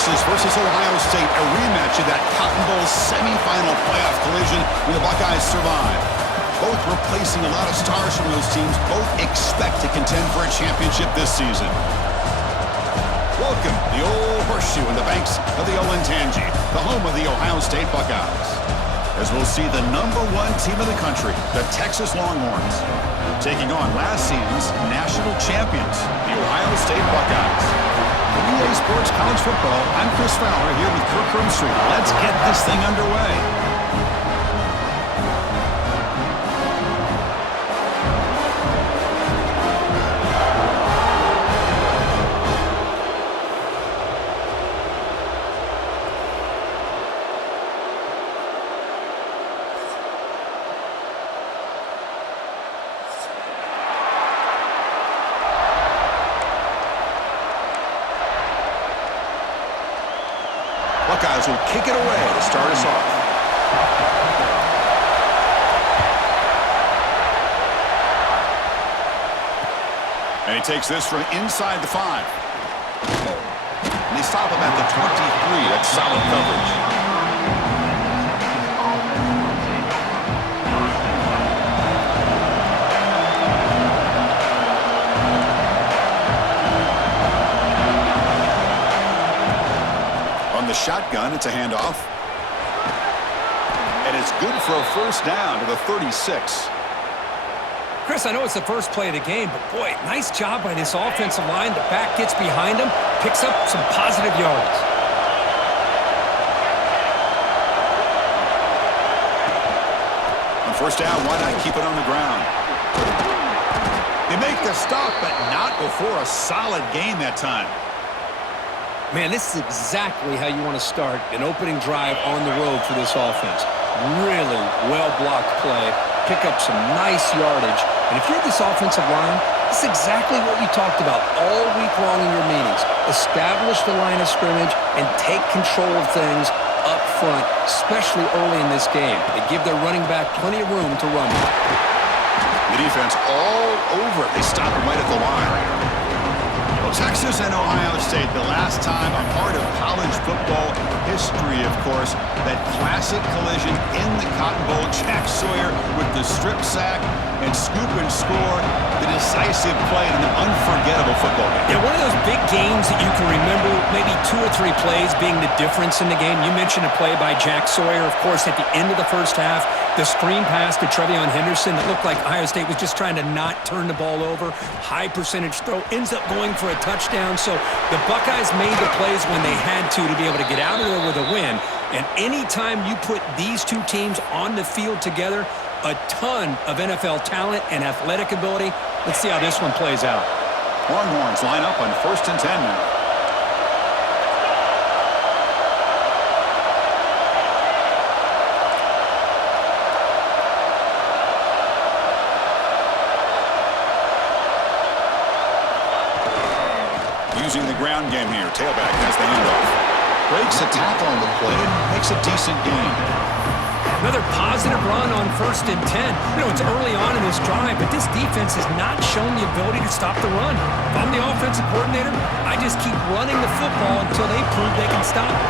Texas versus Ohio State, a rematch of that Cotton Bowl semifinal playoff collision when the Buckeyes survive. Both replacing a lot of stars from those teams. Both expect to contend for a championship this season. Welcome, the old horseshoe in the banks of the Olentangy, the home of the Ohio State Buckeyes. As we'll see the #1 team in the country, the Texas Longhorns, taking on last season's national champions, the Ohio State Buckeyes. For EA Sports College Football, I'm Chris Fowler here with Kirk Herbstreit. Let's get this thing underway. Buckeyes will kick it away to start us off. And he takes this from inside the 5. And they stop him at the 23. That's solid coverage. The shotgun, it's a handoff. And it's good for a first down to the 36. Chris, I know it's the first play of the game, but boy, nice job by this offensive line. The back gets behind him, picks up some positive yards. On first down, why not keep it on the ground? They make the stop, but not before a solid gain that time. Man, this is exactly how you want to start an opening drive on the road for this offense. Really well-blocked play, pick up some nice yardage. And if you're this offensive line, this is exactly what you talked about all week long in your meetings. Establish the line of scrimmage and take control of things up front, especially early in this game. They give their running back plenty of room to run. The defense all over it. They stop him right at the line. Texas and Ohio State, the last time a part of college football history, of course, that classic collision in the Cotton Bowl. Jack Sawyer with the strip sack and scoop and score, the decisive play in an unforgettable football game. Yeah, one of those big games that you can remember, maybe 2 or 3 plays being the difference in the game. You mentioned a play by Jack Sawyer, of course, at the end of the first half. The screen pass to TreVeyon Henderson that looked like Ohio State was just trying to not turn the ball over. High percentage throw, ends up going for a touchdown. So the Buckeyes made the plays when they had to be able to get out of there with a win. And anytime you put these two teams on the field together, a ton of NFL talent and athletic ability. Let's see how this one plays out. Longhorns line up on 1st and 10 now. Using the ground game here. Tailback has the handoff. Breaks a tackle on the play and makes a decent gain. Another positive run on 1st and 10. You know, it's early on in this drive, but this defense has not shown the ability to stop the run. If I'm the offensive coordinator, I just keep running the football until they prove they can stop it.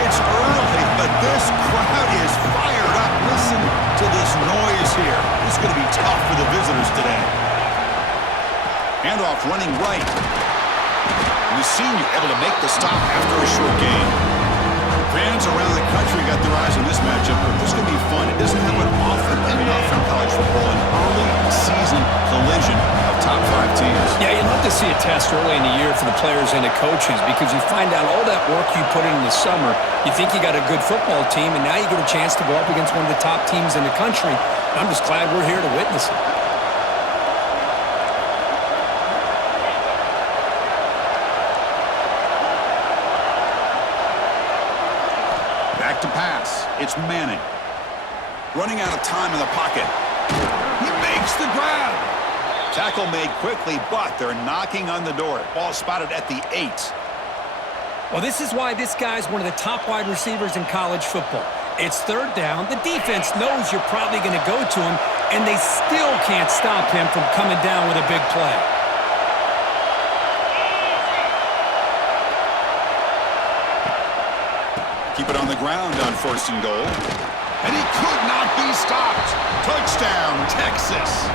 It's early, but this crowd is fired up. Listen to this noise here. This is going to be tough for the visitors today. Handoff running right. And the senior able to make the stop after a short gain. Fans around the country got their eyes on this matchup, but this is going to be fun. It doesn't happen often enough in college football, an early season collision of top 5 teams. Yeah, you'd love to see a test early in the year for the players and the coaches because you find out all that work you put in the summer. You think you got a good football team, and now you get a chance to go up against one of the top teams in the country. I'm just glad we're here to witness it. To pass. It's Manning. Running out of time in the pocket. He makes the grab. Tackle made quickly, but they're knocking on the door. Ball spotted at the 8. Well, this is why this guy's one of the top wide receivers in college football. It's 3rd down. The defense knows you're probably going to go to him, and they still can't stop him from coming down with a big play. keep it on the ground on 1st and goal. And he could not be stopped. Touchdown, Texas.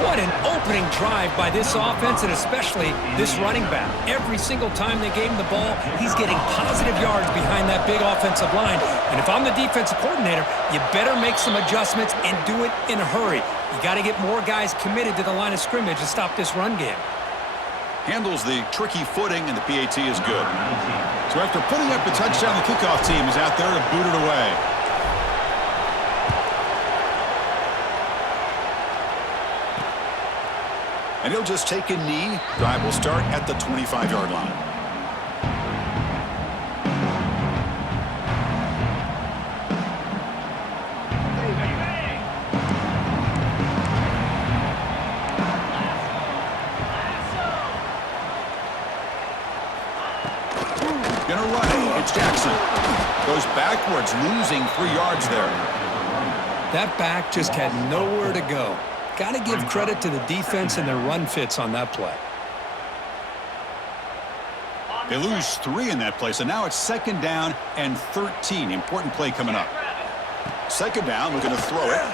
What an opening drive by this offense, and especially this running back. Every single time they gave him the ball, he's getting positive yards behind that big offensive line. And if I'm the defensive coordinator, you better make some adjustments and do it in a hurry. You got to get more guys committed to the line of scrimmage to stop this run game. Handles the tricky footing, and the PAT is good. So after putting up the touchdown, the kickoff team is out there to boot it away. And he'll just take a knee. Drive will start at the 25-yard line. Gonna run it. It's Jackson. Goes backwards, losing 3 yards there. That back just had nowhere to go. Got to give credit to the defense and their run fits on that play. They lose 3 in that play, so now it's 2nd down and 13. Important play coming up. 2nd down, we're going to throw it.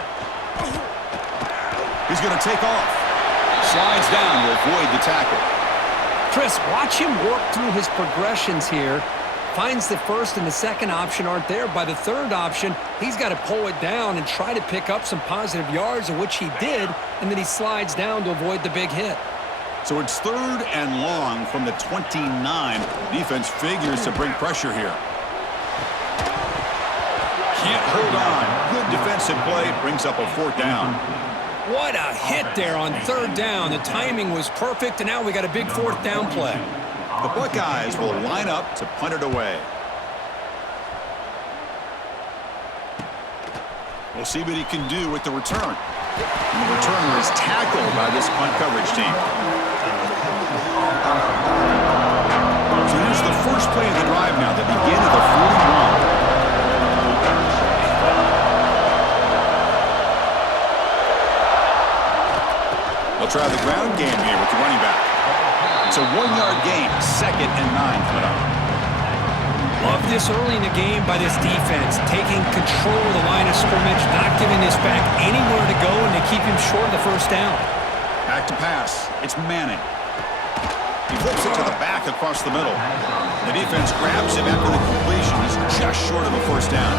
He's going to take off. Slides down to avoid the tackle. Chris, watch him work through his progressions here. Finds the 1st and the 2nd option aren't there. By the 3rd option, he's got to pull it down and try to pick up some positive yards, of which he did, and then he slides down to avoid the big hit. So it's 3rd and long from the 29. Defense figures to bring pressure here. Can't hold on. Good defensive play. Brings up a 4th down. What a hit there on 3rd down. The timing was perfect, and now we got a big 4th down play. The Buckeyes will line up to punt it away. We'll see what he can do with the return. And the returner is tackled by this punt coverage team. So here's the first play of the drive now, the begin of the 41. They'll try the ground game here with the running back. It's a 1-yard gain, 2nd and 9 coming up. Love this early in the game by this defense, taking control of the line of scrimmage, not giving this back anywhere to go, and they keep him short of the 1st down. Back to pass. It's Manning. He flips it to the back across the middle. The defense grabs him after the completion. He's just short of a 1st down.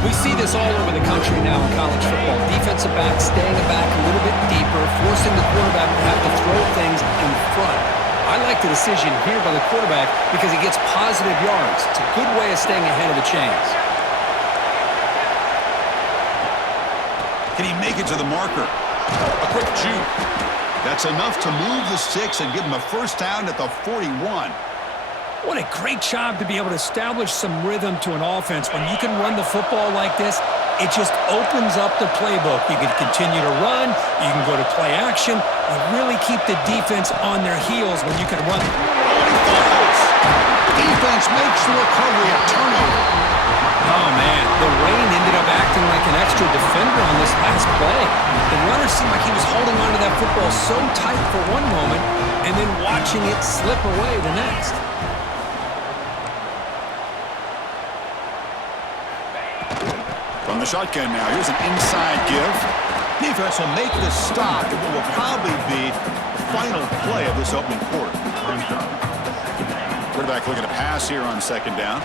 We see this all over the country now in college football. Defensive backs staying back a little bit deeper, forcing the quarterback to have to throw things in front. I like the decision here by the quarterback because he gets positive yards. It's a good way of staying ahead of the chains. Can he make it to the marker? A quick juke. That's enough to move the sticks and give him a 1st down at the 41. What a great job to be able to establish some rhythm to an offense. When you can run the football like this, it just opens up the playbook. You can continue to run, you can go to play action, and really keep the defense on their heels when you can run. The defense makes the recovery a turnover. Oh, man, the rain ended up acting like an extra defender on this last play. The runner seemed like he was holding onto that football so tight for one moment and then watching it slip away the next. From the shotgun now, here's an inside give. Defense will make the stop. It will probably be the final play of this opening quarter. Quarterback looking to pass here on 2nd down.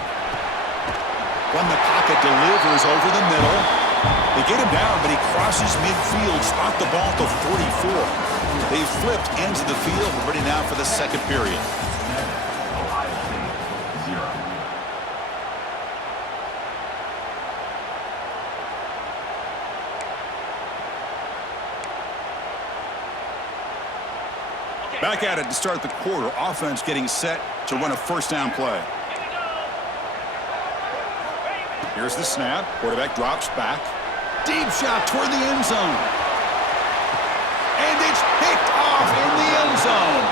From the pocket, delivers over the middle. They get him down, but he crosses midfield. Spot the ball to 44. They've flipped ends of the field. We're ready now for the 2nd period. Back at it to start the quarter. Offense getting set to run a 1st down play. Here's the snap. Quarterback drops back. Deep shot toward the end zone. And it's picked off in the end zone.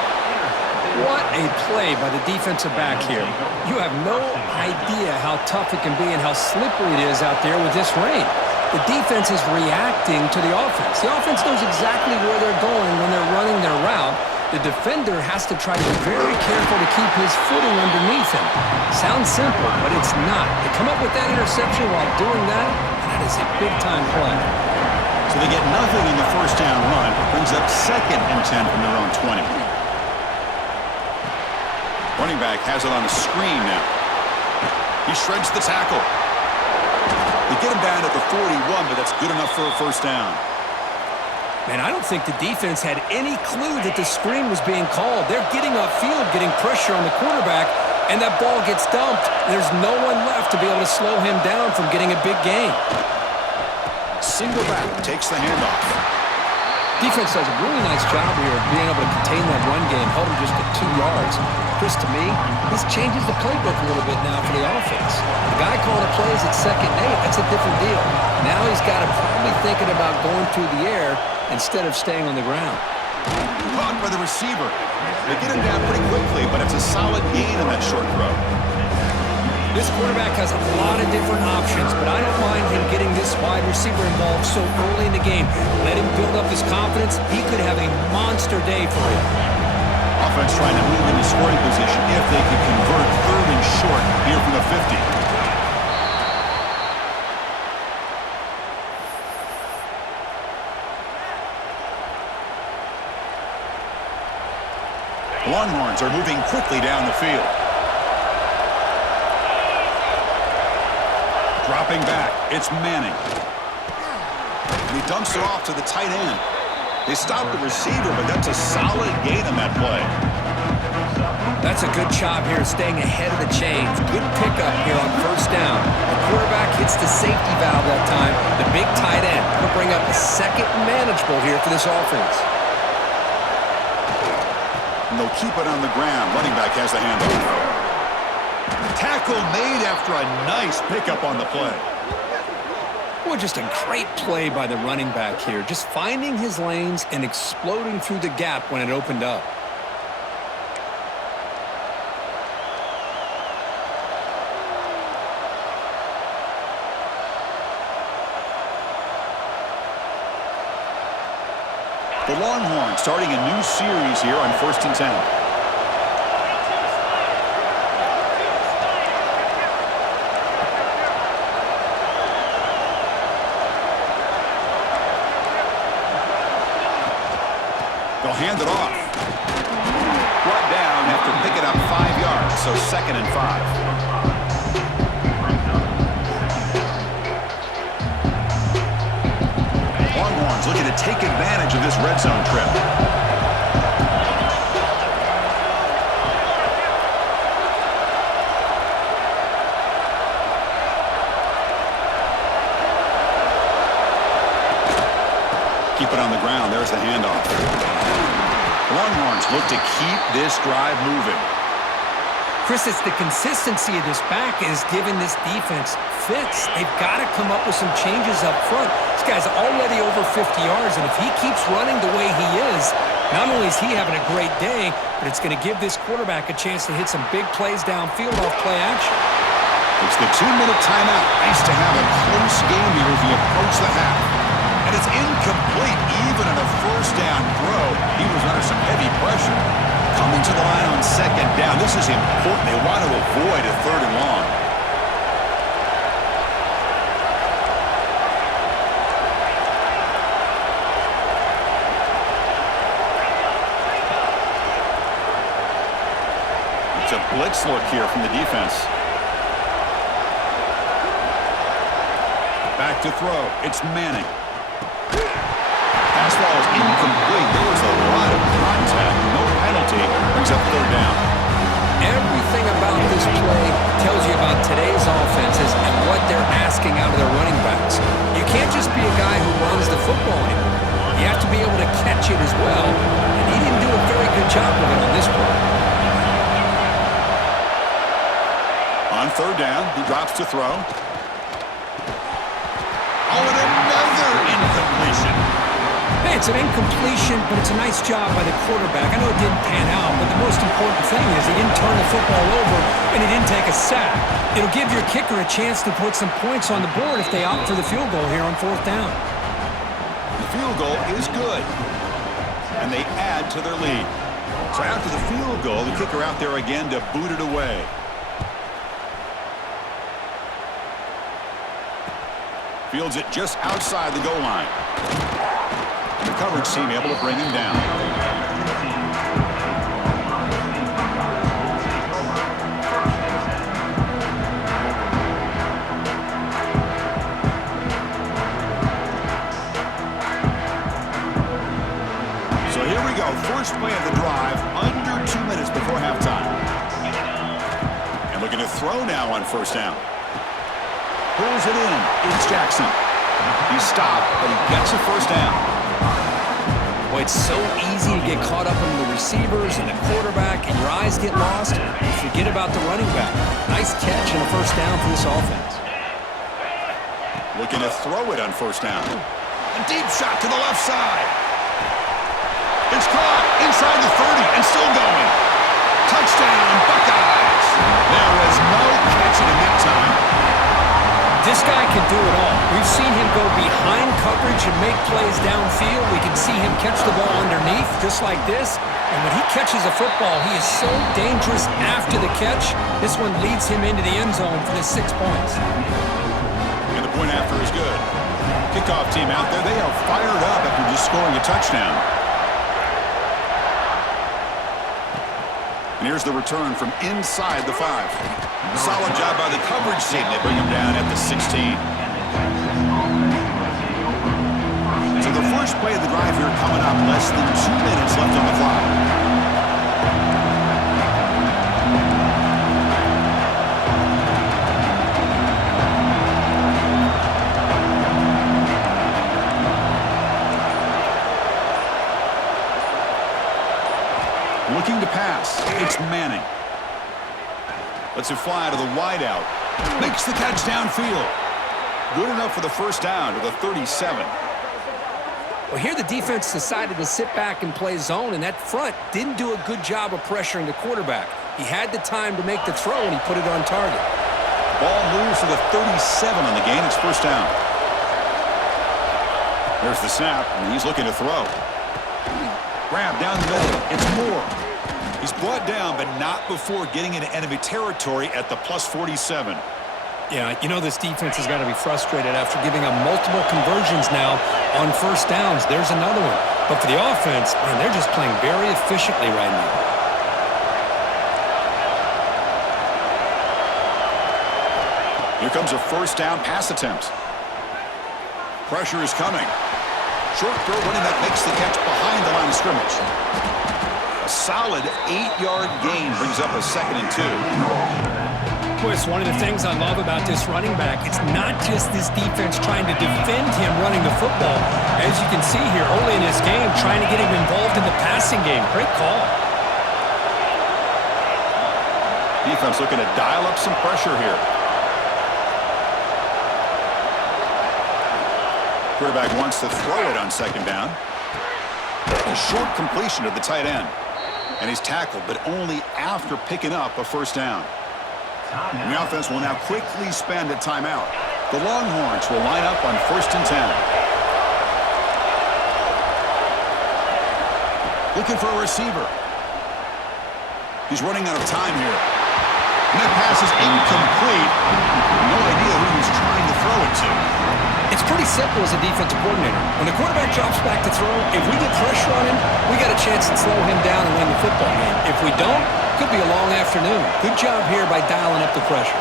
What a play by the defensive back here. You have no idea how tough it can be and how slippery it is out there with this rain. The defense is reacting to the offense. The offense knows exactly where they're going when they're running their route. The defender has to try to be very careful to keep his footing underneath him. Sounds simple, but it's not. To come up with that interception while doing that, that is a big-time play. So they get nothing in the first down run. Brings up 2nd and 10 from their own 20. Running back has it on a screen now. He shreds the tackle. They get him down at the 41, but that's good enough for a first down. Man, I don't think the defense had any clue that the screen was being called. They're getting upfield, getting pressure on the quarterback, and that ball gets dumped. There's no one left to be able to slow him down from getting a big gain. Single back takes the handoff. Defense does a really nice job here of being able to contain that run game, held him just at 2 yards. Chris, to me, this changes the playbook a little bit now for the offense. The guy calling the plays at 2nd and 8, that's a different deal. Now he's got to probably thinking about going through the air instead of staying on the ground. Caught by the receiver. They get him down pretty quickly, but it's a solid gain in that short throw. This quarterback has a lot of different options, but I don't mind him getting this wide receiver involved so early in the game. Let him build up his confidence. He could have a monster day for him. Offense trying to move into scoring position if they can convert 3rd and short here from the 50. Longhorns are moving quickly down the field. Dropping back, it's Manning. And he dumps it off to the tight end. They stop the receiver, but that's a solid gain on that play. That's a good job here staying ahead of the chains. Good pickup here on first down. The quarterback hits the safety valve that time. The big tight end will bring up a 2nd manageable here for this offense. And they'll keep it on the ground. Running back has the handoff. Tackle made after a nice pickup on the play. Well, just a great play by the running back here. Just finding his lanes and exploding through the gap when it opened up. The Longhorns starting a new series here on 1st and 10. They'll hand it off. Brought down after picking up 5 yards, so 2nd and 5. Longhorns looking to take advantage of this red zone trip. Keep it on the ground. There's the handoff. Longhorns look to keep this drive moving. Chris, it's the consistency of this back is giving this defense fits. They've got to come up with some changes up front. This guy's already over 50 yards, and if he keeps running the way he is, not only is he having a great day, but it's going to give this quarterback a chance to hit some big plays downfield off play action. It's the 2-minute timeout. Nice to have a close game here as we approach the half. And it's incomplete even in a first down throw. He was under some heavy pressure. Coming to the line on 2nd down. This is important. They want to avoid a 3rd and long. It's a blitz look here from the defense. Back to throw. It's Manning. Pass ball is incomplete. There was a lot of contact. No penalty. Brings up 3rd down. Everything about this play tells you about today's offenses and what they're asking out of their running backs. You can't just be a guy who runs the football anymore. You have to be able to catch it as well. And he didn't do a very good job of it on this play. On 3rd down, he drops to throw. Oh, and another incompletion. Hey, it's an incompletion, but it's a nice job by the quarterback. I know it didn't pan out, but the most important thing is he didn't turn the football over and he didn't take a sack. It'll give your kicker a chance to put some points on the board if they opt for the field goal here on 4th down. The field goal is good, and they add to their lead. So after the field goal, the kicker out there again to boot it away. Fields it just outside the goal line. And the coverage team able to bring him down. So here we go. First play of the drive, under 2 minutes before halftime. And looking to throw now on first down. Pulls it in. It's Jackson. He stopped, but he gets a first down. Boy, it's so easy to get caught up in the receivers and the quarterback, and your eyes get lost. You forget about the running back. Nice catch and a first down for this offense. Looking to throw it on first down. A deep shot to the left side. It's caught inside the 30 and still going. Touchdown, Buckeyes. There was no catching him that time. This guy can do it all. We've seen him go behind coverage and make plays downfield. We can see him catch the ball underneath, just like this. And when he catches a football, he is so dangerous after the catch. This one leads him into the end zone for the 6 points. And the point after is good. Kickoff team out there, they are fired up after just scoring a touchdown. And here's the return from inside the 5. Solid job by the coverage team. They bring him down at the 16. So the first play of the drive here coming up. Less than 2 minutes left on the clock. Looking to pass. It's Manning. Lets it fly to the wideout. Makes the catch downfield. Good enough for the first down to the 37. Well, here the defense decided to sit back and play zone, and that front didn't do a good job of pressuring the quarterback. He had the time to make the throw, and he put it on target. Ball moves to the 37 on the gain. It's first down. There's the snap, and he's looking to throw. Grab down the middle. It's Moore. He's brought down, but not before getting into enemy territory at the plus 47. Yeah, you know this defense has got to be frustrated after giving up multiple conversions now on first downs. There's another one. But for the offense, man, they're just playing very efficiently right now. Here comes a first down pass attempt. Pressure is coming. Short throw, running back makes the catch behind the line of scrimmage. A solid 8-yard gain brings up a 2nd and 2. Boy, it's one of the things I love about this running back. It's not just this defense trying to defend him running the football. As you can see here early in this game, trying to get him involved in the passing game. Great call. Defense looking to dial up some pressure here. Quarterback wants to throw it on second down. A short completion to the tight end. And he's tackled, but only after picking up a first down. And the offense will now quickly spend a timeout. The Longhorns will line up on 1st and 10. Looking for a receiver. He's running out of time here. And that pass is incomplete. No idea who he's trying to throw it to. It's pretty simple as a defensive coordinator. When the quarterback drops back to throw, if we get pressure on him, we got a chance to slow him down and win the football game. If we don't, could be a long afternoon. Good job here by dialing up the pressure.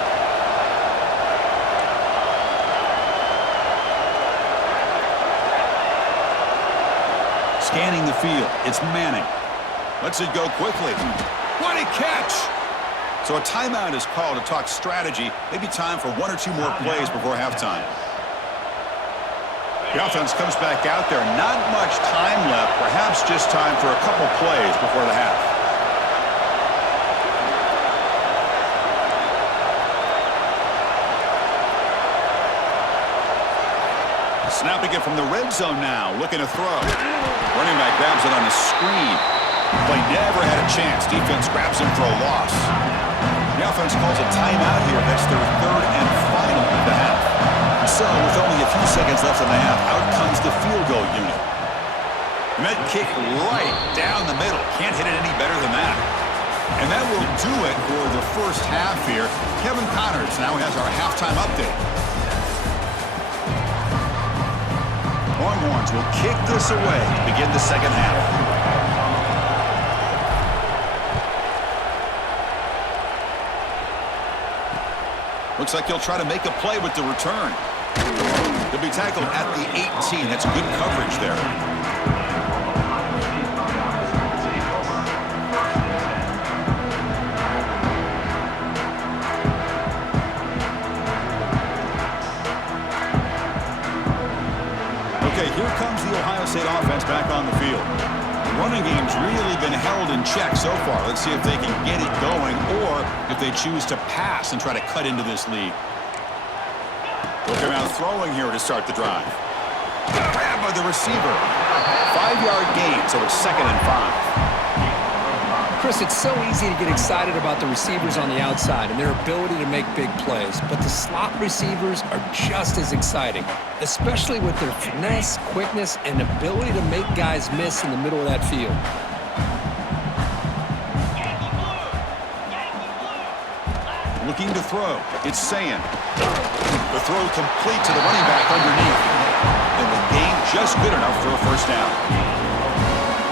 Scanning the field. It's Manning. Lets it go quickly. What a catch! So a timeout is called to talk strategy. Maybe time for 1 or 2 more plays before halftime. The offense comes back out there. Not much time left. Perhaps just time for a couple plays before the half. Snapping it from the red zone now. Looking to throw. Running back grabs it on the screen. Play never had a chance. Defense grabs him for a loss. The offense calls a timeout here. That's their 3rd and final of the half. So, with only a few seconds left in the half, out comes the field goal unit. And that kick right down the middle. Can't hit it any better than that. And that will do it for the first half here. Kevin Connors now has our halftime update. Longhorns will kick this away to begin the second half. Looks like he'll try to make a play with the return. He'll be tackled at the 18. That's good coverage there. Okay, here comes the Ohio State offense back on the field. The running game's really been held in check so far. Let's see if they can get it going or if they choose to pass and try to cut into this lead. Looking around throwing here to start the drive. Grab by the receiver. 5-yard gain, so it's 2nd and 5. Chris, it's so easy to get excited about the receivers on the outside and their ability to make big plays, but the slot receivers are just as exciting, especially with their finesse, quickness, and ability to make guys miss in the middle of that field. Looking to throw. It's Sayin. The throw complete to the running back underneath. And the gain just good enough for a first down.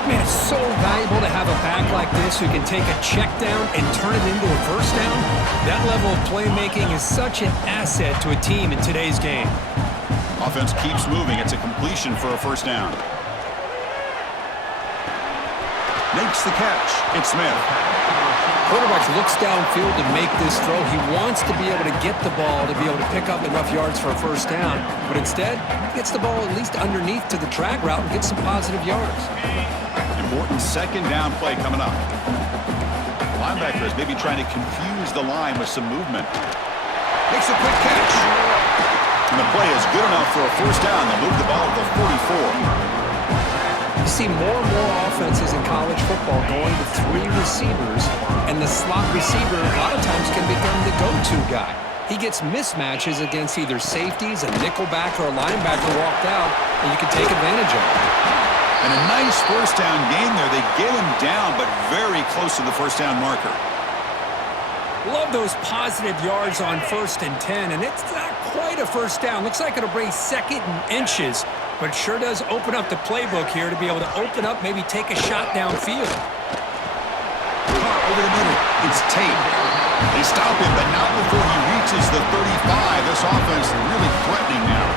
Man, it's so valuable to have a back like this who can take a check down and turn it into a first down. That level of playmaking is such an asset to a team in today's game. Offense keeps moving. It's a completion for a first down. Makes the catch. It's Smith. Quarterback looks downfield to make this throw. He wants to be able to get the ball to be able to pick up enough yards for a first down, but instead, he gets the ball at least underneath to the drag route and gets some positive yards. Important second down play coming up. Linebacker is maybe trying to confuse the line with some movement. Makes a quick catch. And the play is good enough for a first down. They'll move the ball to the 44. You see more and more offenses in college football going to 3 receivers, and the slot receiver a lot of times can become the go-to guy. He gets mismatches against either safeties, a nickelback, or a linebacker walked out, and you can take advantage of it. And a nice first down gain there. They get him down, but very close to the first down marker. Love those positive yards on 1st and 10, and it's not quite a first down. Looks like it'll bring 2nd and inches, but it sure does open up the playbook here to be able to open up, maybe take a shot downfield. Over the middle, it's Tate. They stop him, but not before he reaches the 35. This offense really threatening now.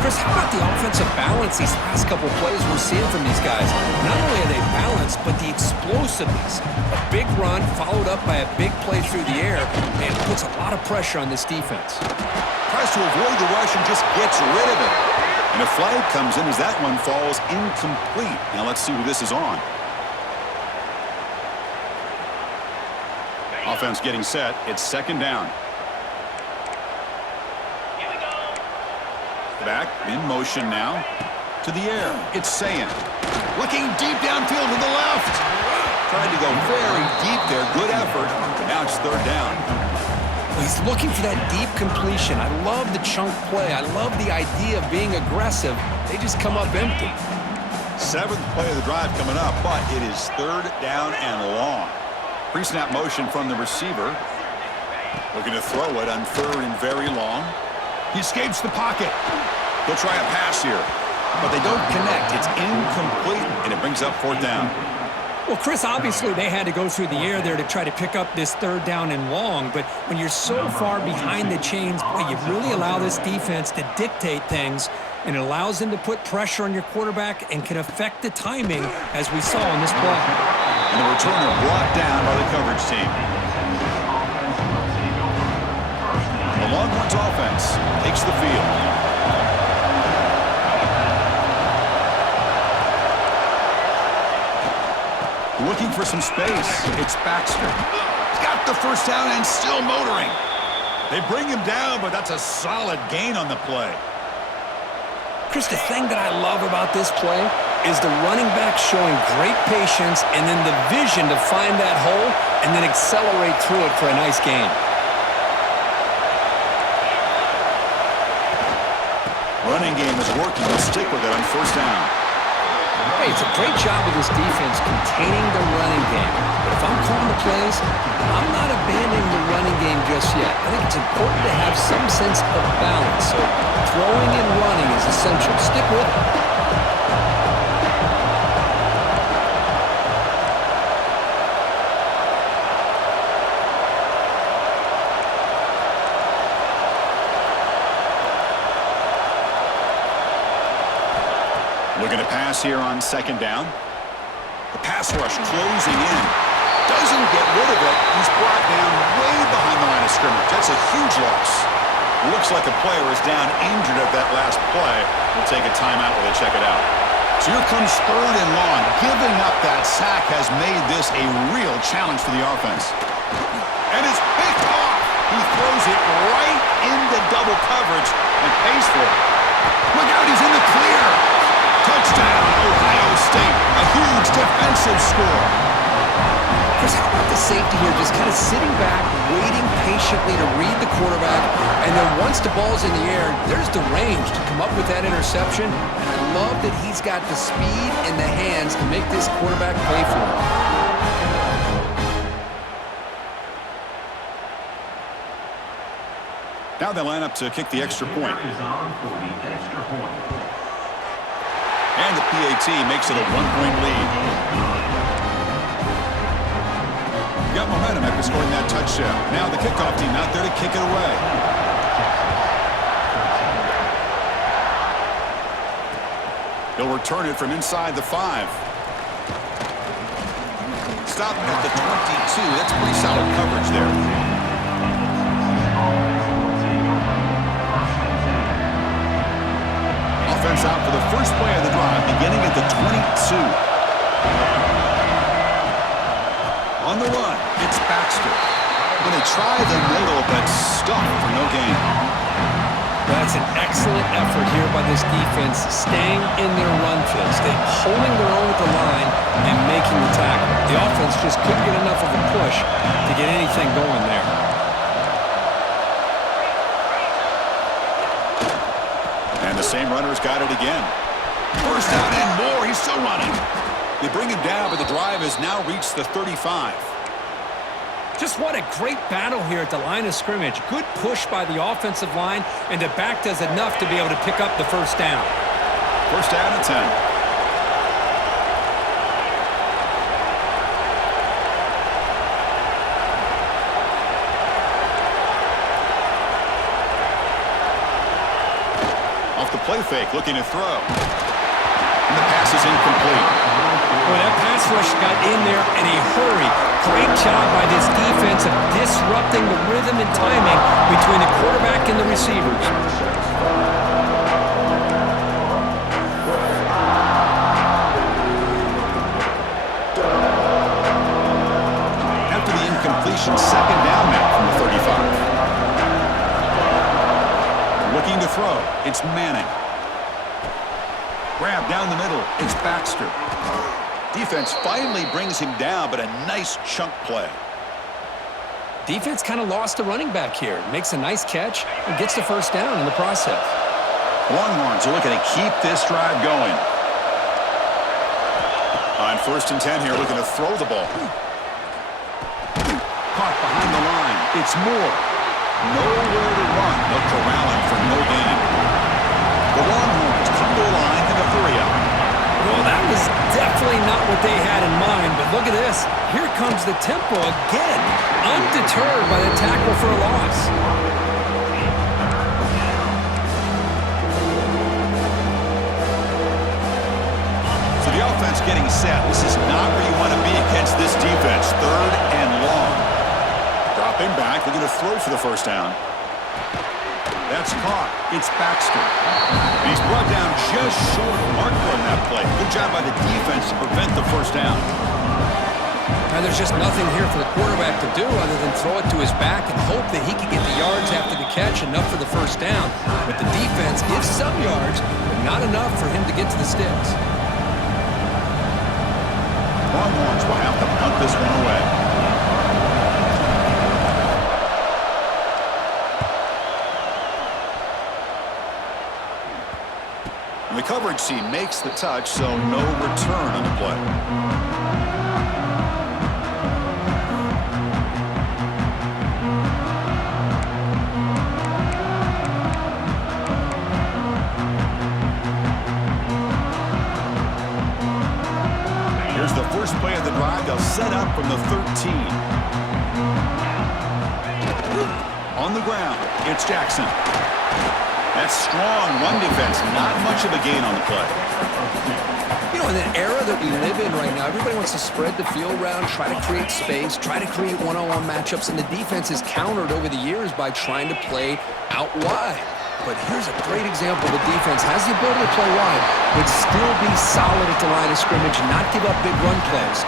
Chris, how about the offensive balance these last couple plays we're seeing from these guys? Not only are they balanced, but the explosiveness. A big run followed up by a big play through the air, and it puts a lot of pressure on this defense. Tries to avoid the rush and just gets rid of it. And a flag comes in as that one falls incomplete. Now let's see who this is on. Offense getting set. It's 2nd down. Back in motion now. To the air. It's Sayin. Looking deep downfield to the left. Tried to go very deep there. Good effort. Now it's 3rd down. He's looking for that deep completion. I love the chunk play. I love the idea of being aggressive. They just come up empty. 7th play of the drive coming up, but it is 3rd down and long. Pre-snap motion from the receiver. Looking to throw it on 3rd and very long. He escapes the pocket. He'll try a pass here, but they don't connect. It's incomplete, and it brings up 4th down. Well, Chris, obviously they had to go through the air there to try to pick up this 3rd down and long, but when you're so far behind the chains, boy, you really allow this defense to dictate things, and it allows them to put pressure on your quarterback and can affect the timing, as we saw in this play. And the returner brought down by the coverage team. The Longhorns offense takes the field. Looking for some space. It's Baxter. He's got the first down and still motoring. They bring him down, but that's a solid gain on the play. Chris, the thing that I love about this play is the running back showing great patience and then the vision to find that hole and then accelerate through it for a nice gain. Running game is working. They'll stick with it on 1st down. Hey, it's a great job of this defense containing the running game. But if I'm calling the plays, I'm not abandoning the running game just yet. I think it's important to have some sense of balance. So throwing and running is essential. Stick with it. Looking to pass here on second down. The pass rush closing in. Doesn't get rid of it. He's brought down way behind the line of scrimmage. That's a huge loss. Looks like a player is down injured at that last play. We'll take a timeout while they check it out. So here comes third and long. Giving up that sack has made this a real challenge for the offense. And it's picked off. He throws it right into double coverage and pays for it. Look out, he's in the clear. Touchdown, Ohio State. A huge defensive score. Chris, how about the safety here just kind of sitting back, waiting patiently to read the quarterback, and then once the ball's in the air, there's the range to come up with that interception. And I love that he's got the speed and the hands to make this quarterback pay for it. Now they line up to kick the extra point. And the PAT makes it a 1-point lead. Got momentum after scoring that touchdown. Now the kickoff team out there to kick it away. He'll return it from inside the 5. Stop at the 22. That's pretty solid coverage there. Offense out for the first play of the drive, beginning at the 22. On the run, it's Baxter. Going to try the middle, but stuck for no gain. That's an excellent effort here by this defense, staying in their run field, staying holding their own at the line and making the tackle. The offense just couldn't get enough of a push to get anything going there. The same runner's got it again. First down and more. He's still running. They bring him down, but the drive has now reached the 35. Just what a great battle here at the line of scrimmage. Good push by the offensive line, and the back does enough to be able to pick up the first down. First down and 10. Play fake, looking to throw. And the pass is incomplete. Well, that pass rush got in there in a hurry. Great job by this defense of disrupting the rhythm and timing between the quarterback and the receivers. After the incompletion, second down now from the 35. Looking to throw. It's Manning. Grab down the middle. It's Baxter. Defense finally brings him down, but a nice chunk play. Defense kind of lost the running back here. Makes a nice catch and gets the first down in the process. Longhorns are looking to keep this drive going. On first and 10 here, looking to throw the ball. Caught behind the line. It's Moore. Nowhere to run. They'll corral him for no gain. The Longhorns come to the line in a 3-out. Well, that was definitely not what they had in mind, but look at this. Here comes the tempo again. Undeterred by the tackle for a loss. So the offense getting set. This is not where you want to be against this defense. Third and long. Drop him back. They're going to throw for the first down. That's caught. It's Baxter. And he's brought down just short of marker on that play. Good job by the defense to prevent the first down. Now there's just nothing here for the quarterback to do other than throw it to his back and hope that he can get the yards after the catch, enough for the first down. But the defense gives some yards, but not enough for him to get to the sticks. Longhorns will have to punt this one away. coverage team makes the touch, so no return on the play. Here's the first play of the drive. They'll set up from the 13. On the ground, it's Jackson. That's strong run defense. Not much of a gain on the play. You know, in the era that we live in right now, everybody wants to spread the field around, try to create space, try to create one-on-one matchups, and the defense is countered over the years by trying to play out wide. But here's a great example. The defense has the ability to play wide, but still be solid at the line of scrimmage, not give up big run plays.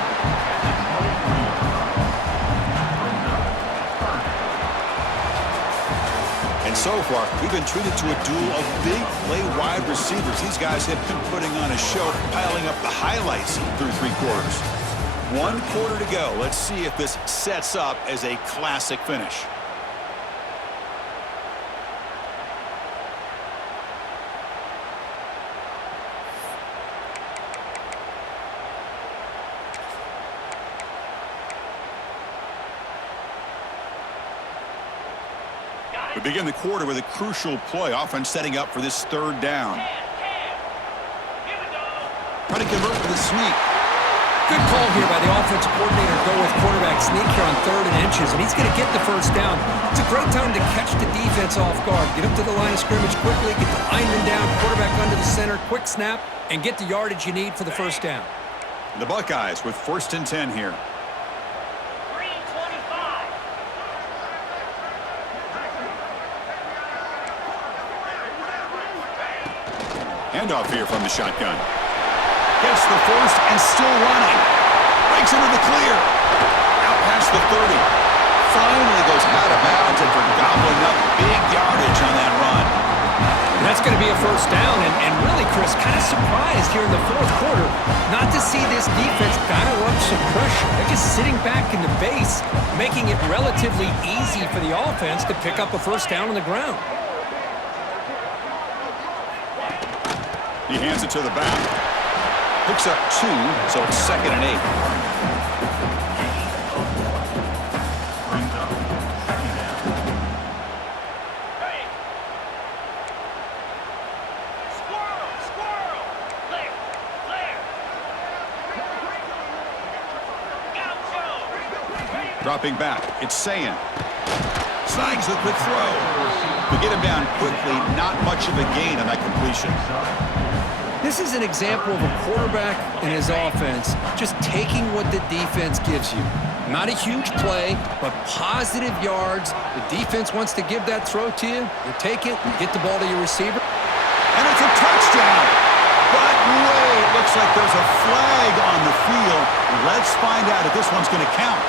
And so far, we've been treated to a duel of big play wide receivers. These guys have been putting on a show, piling up the highlights through 3 quarters. 1 quarter to go. Let's see if this sets up as a classic finish. We begin the quarter with a crucial play, offense setting up for this 3rd down. Trying to convert with a sneak. Good call here by the offensive coordinator to go with quarterback sneak here on 3rd and inches, and he's going to get the first down. It's a great time to catch the defense off guard. Get up to the line of scrimmage quickly, get the lineman down, quarterback under the center, quick snap, and get the yardage you need for the first down. The Buckeyes with 1st and 10 here. Handoff here from the shotgun. Gets the first and still running. Breaks into the clear. Out past the 30. Finally goes out of bounds and for gobbling up big yardage on that run. And that's going to be a first down. And really, Chris, kind of surprised here in the 4th quarter not to see this defense dial up some pressure. They're just sitting back in the base, making it relatively easy for the offense to pick up a first down on the ground. He hands it to the back. Picks up 2, so it's 2nd and 8. Squirrel! Clear! Dropping back, it's Sayin. Snags the quick throw. To get him down quickly, not much of a gain on that completion. This is an example of a quarterback and his offense just taking what the defense gives you. Not a huge play, but positive yards. The defense wants to give that throw to you. You take it, you get the ball to your receiver. And it's a touchdown. But wait, looks like there's a flag on the field. Let's find out if this one's going to count.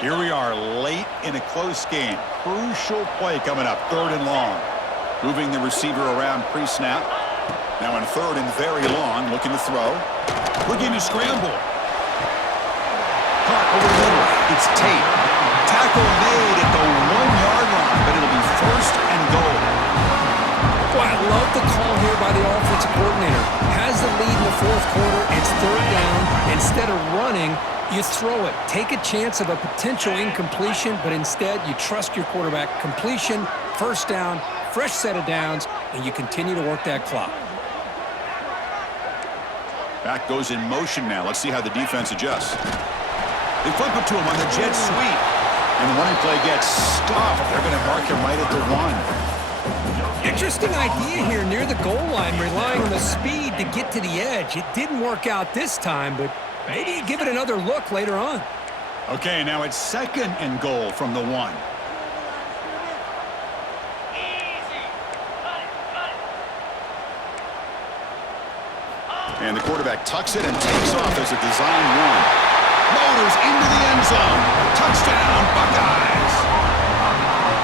Here we are late in a close game. Crucial play coming up, 3rd and long. Moving the receiver around pre-snap. Now in 3rd and very long, looking to throw. Looking to scramble. Caught over the middle. It's Tate. Tackle made at the 1-yard line, but it'll be 1st and goal. Boy, I love the call here by the offensive coordinator. Has the lead in the 4th quarter. It's 3rd down. Instead of running, you throw it. Take a chance of a potential incompletion, but instead you trust your quarterback. Completion, first down, fresh set of downs, and you continue to work that clock. Back goes in motion now. Let's see how the defense adjusts. They flip it to him on the jet sweep. And the running play gets stopped. They're going to mark him right at the 1. Interesting idea here near the goal line, relying on the speed to get to the edge. It didn't work out this time, but maybe you give it another look later on. Okay, now it's 2nd and goal from the 1. And the quarterback tucks it and takes off as a design run. Motors into the end zone. Touchdown, Buckeyes.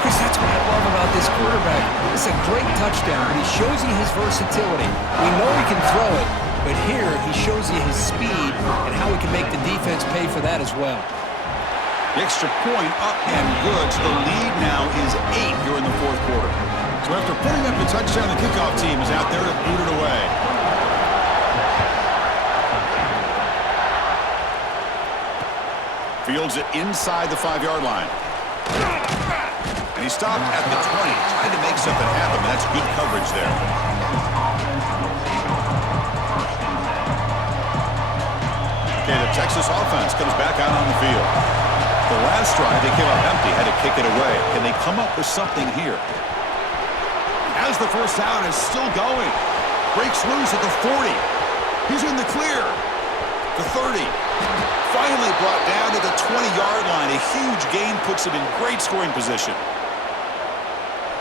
Chris, that's what I love about this quarterback. It's a great touchdown, but he shows you his versatility. We know he can throw it, but here he shows you his speed and how he can make the defense pay for that as well. The extra point up and good. So the lead now is 8 here in the fourth quarter. So after putting up the touchdown, the kickoff team is out there to boot it away. Fields it inside the 5-yard line. And he stopped at the 20, trying to make something happen. That's good coverage there. Okay, the Texas offense comes back out on the field. The last drive, they came up empty, had to kick it away. Can they come up with something here? As the first down is still going. Breaks loose at the 40. He's in the clear. The 30. Finally brought down to the 20-yard line. A huge gain puts him in great scoring position.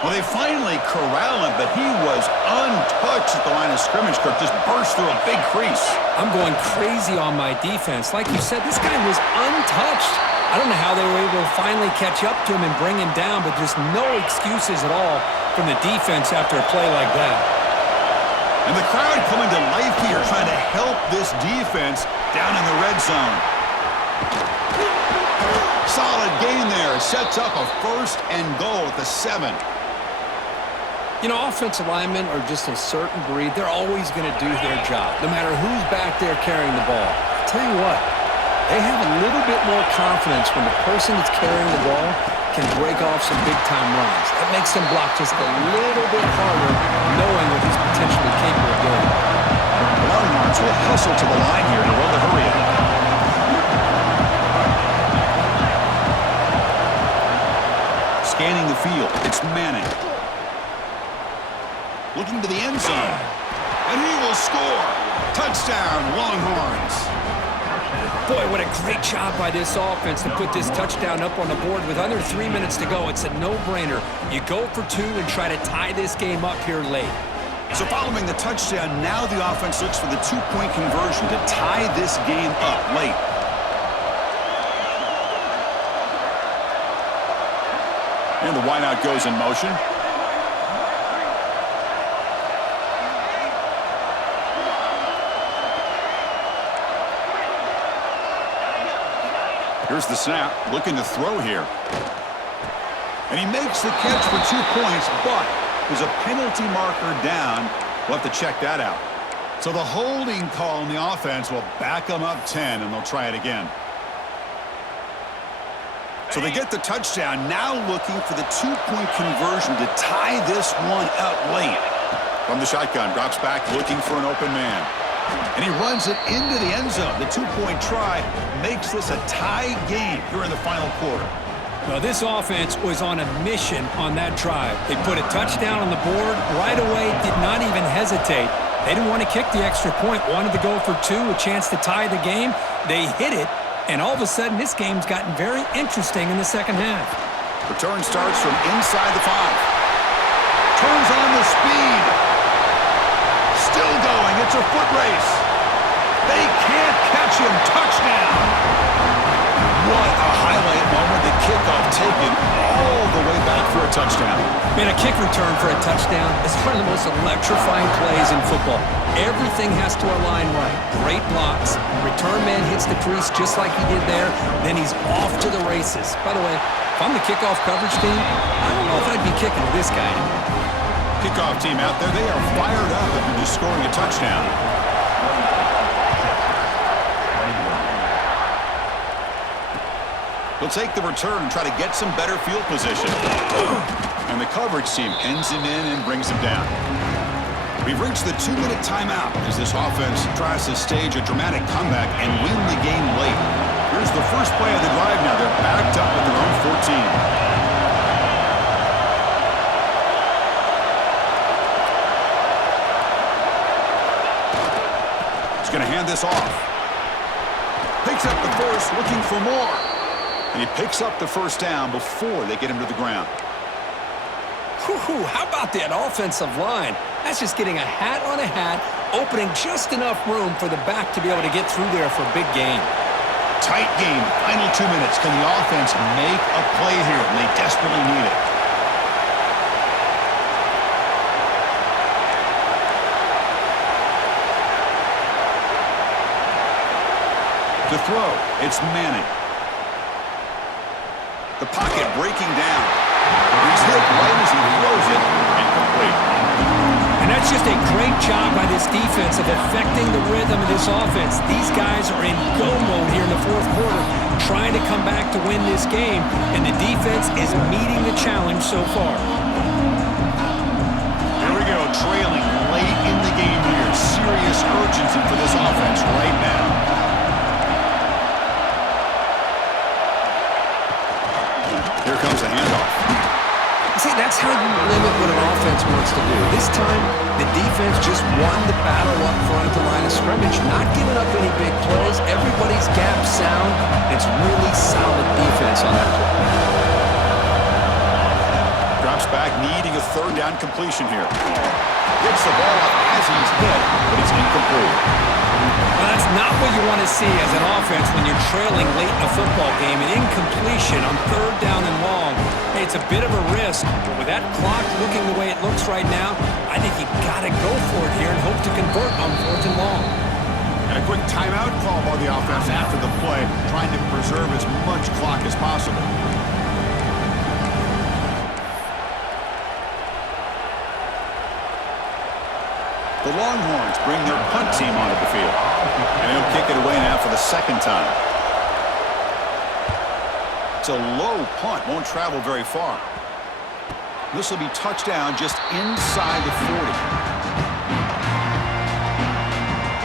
Well, they finally corral him, but he was untouched at the line of scrimmage. Kirk just burst through a big crease. I'm going crazy on my defense. Like you said, this guy was untouched. I don't know how they were able to finally catch up to him and bring him down, but there's no excuses at all from the defense after a play like that. And the crowd coming to life here, trying to help this defense down in the red zone. Solid gain there. Sets up a 1st and goal at the 7. You know, offensive linemen are just a certain breed. They're always going to do their job, no matter who's back there carrying the ball. I'll tell you what, they have a little bit more confidence when the person that's carrying the ball can break off some big-time runs. That makes them block just a little bit harder, knowing what he's potentially capable of doing. The Longhorns will hustle to the line here to roll the hurry up. Scanning the field, it's Manning. Looking to the end zone. And he will score. Touchdown, Longhorns. Boy, what a great job by this offense to put this touchdown up on the board with under 3 minutes to go. It's a no-brainer. You go for 2 and try to tie this game up here late. So following the touchdown, now the offense looks for the 2-point conversion to tie this game up late. And the wideout goes in motion. Here's the snap, looking to throw here. And he makes the catch for 2 points, but there's a penalty marker down. We'll have to check that out. So the holding call on the offense will back them up 10, and they'll try it again. So they get the touchdown, now looking for the 2-point conversion to tie this one up late. From the shotgun, drops back, looking for an open man. And he runs it into the end zone. The 2-point try makes this a tie game here in the final quarter. Well, this offense was on a mission on that drive. They put a touchdown on the board right away, did not even hesitate. They didn't want to kick the extra point, wanted to go for 2, a chance to tie the game. They hit it, and all of a sudden this game's gotten very interesting in the second half. Return starts from inside the 5. Turns on the speed. Still going. It's a foot race. They can't catch him. Touchdown. What a highlight moment. The kickoff taken all the way back for a touchdown. Man, a kick return for a touchdown is one of the most electrifying plays in football. Everything has to align right. Great blocks. Return man hits the crease just like he did there. Then he's off to the races. By the way, if I'm the kickoff coverage team, I don't know if I'd be kicking to this guy anymore. Kickoff team out there, they are fired up after just scoring a touchdown. He'll take the return and try to get some better field position. And the coverage team pins him in and brings him down. We've reached the 2-minute timeout as this offense tries to stage a dramatic comeback and win the game late. Here's the first play of the drive now. They're backed up at their own 14. Going to hand this off. Picks up the first, looking for more. And he picks up the first down before they get him to the ground. Whew, how about that offensive line? That's just getting a hat on a hat, opening just enough room for the back to be able to get through there for a big gain. Tight game, final 2 minutes. Can the offense make a play here? And they desperately need it. To throw, it's Manning. The pocket breaking down. He's hit right as he throws it, incomplete. And that's just a great job by this defense of affecting the rhythm of this offense. These guys are in go mode here in the fourth quarter, trying to come back to win this game, and the defense is meeting the challenge so far. Here we go, trailing late in the game here. Serious urgency for this offense right now. Here comes the handoff. See, that's how you limit what an offense wants to do. This time, the defense just won the battle up front at the line of scrimmage, not giving up any big plays. Everybody's gap sound. It's really solid defense on that play. Drops back, needing a third down completion here. Gets the ball up as he's hit, but it's incomplete. Well, that's not what you want to see as an offense when you're trailing late in a football game. An incompletion on third down and long. Hey, it's a bit of a risk, but with that clock looking the way it looks right now, I think you got to go for it here and hope to convert on fourth and long. And a quick timeout call by the offense after the play, trying to preserve as much clock as possible. The Longhorns bring their punt team onto the field. And he'll kick it away now for the second time. It's a low punt, won't travel very far. This will be touchdown just inside the 40.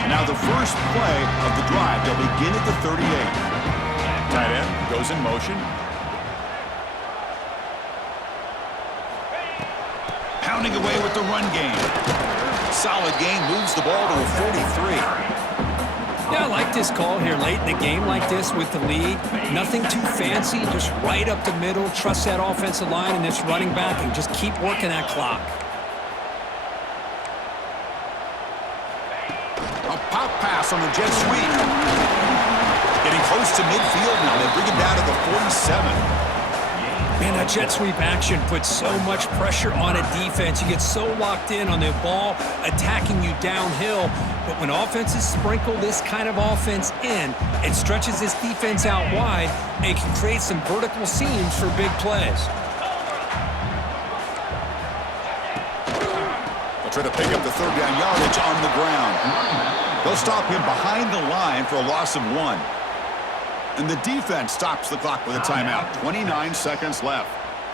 And now the first play of the drive. They'll begin at the 38. Tight end goes in motion. Pounding away with the run game. Solid game, moves the ball to a 43. Yeah, I like this call here late in the game like this with the lead. Nothing too fancy, just right up the middle. Trust that offensive line and this running back and just keep working that clock. A pop pass on the jet sweep. Getting close to midfield now. They bring him down to the 47. Man, that jet sweep action puts so much pressure on a defense. You get so locked in on the ball attacking you downhill. But when offenses sprinkle this kind of offense in, it stretches this defense out wide and can create some vertical seams for big plays. They'll try to pick up the third down yardage on the ground. They'll stop him behind the line for a loss of 1. And the defense stops the clock with a timeout. 29 seconds left.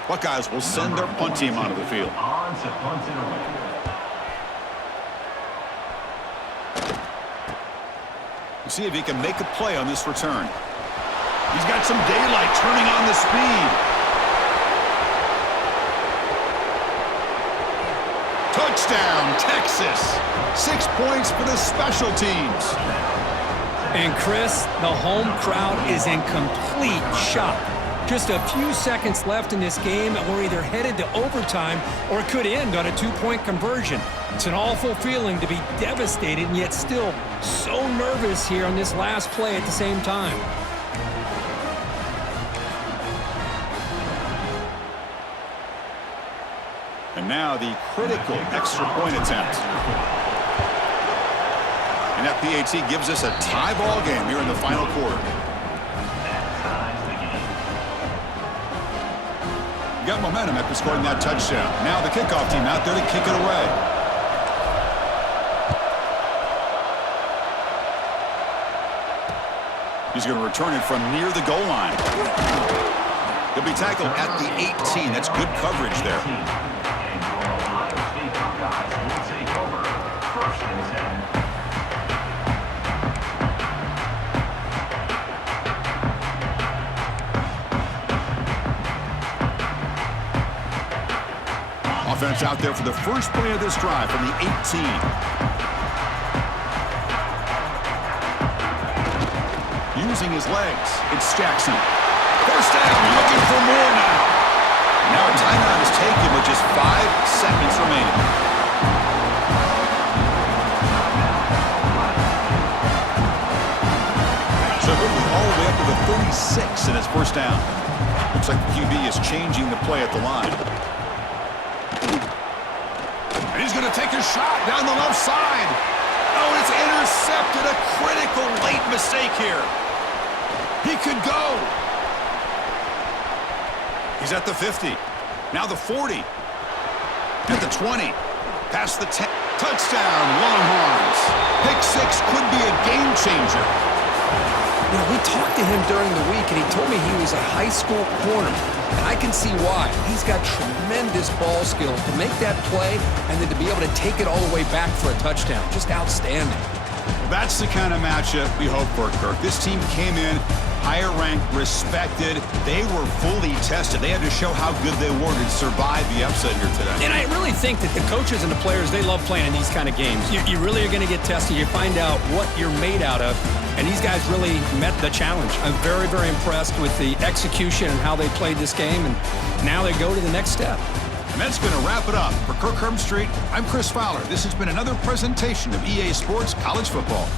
Buckeyes will send their punt team onto the field. We'll see if he can make a play on this return. He's got some daylight turning on the speed. Touchdown, Texas. 6 points for the special teams. And Chris, the home crowd is in complete shock. Just a few seconds left in this game, and we're either headed to overtime or it could end on a two-point conversion. It's an awful feeling to be devastated and yet still so nervous here on this last play at the same time. And now the critical extra point attempt. And that PAT gives us a tie ball game here in the final quarter. Got momentum after scoring that touchdown. Now the kickoff team out there to kick it away. He's going to return it from near the goal line. He'll be tackled at the 18. That's good coverage there. Offense out there for the first play of this drive from the 18. Using his legs, it's Jackson. First down, looking for more now. Now a timeout is taken with just 5 seconds remaining. So moving all the way up to the 36 in his first down. Looks like the QB is changing the play at the line. And he's going to take a shot down the left side. Oh, it's intercepted. A critical late mistake here. He could go. He's at the 50. Now the 40. At the 20. Past the 10. Touchdown, Longhorns. Pick 6 could be a game changer. You know, we talked to him during the week, and he told me he was a high school corner. And I can see why. He's got tremendous ball skills to make that play and then to be able to take it all the way back for a touchdown. Just outstanding. Well, that's the kind of matchup we hope for, Kirk. This team came in higher ranked, respected. They were fully tested. They had to show how good they were to survive the upset here today. And I really think that the coaches and the players, they love playing in these kind of games. You really are going to get tested. You find out what you're made out of. And these guys really met the challenge. I'm very, very impressed with the execution and how they played this game. And now they go to the next step. And that's going to wrap it up. For Kirk Herbstreit, I'm Chris Fowler. This has been another presentation of EA Sports College Football.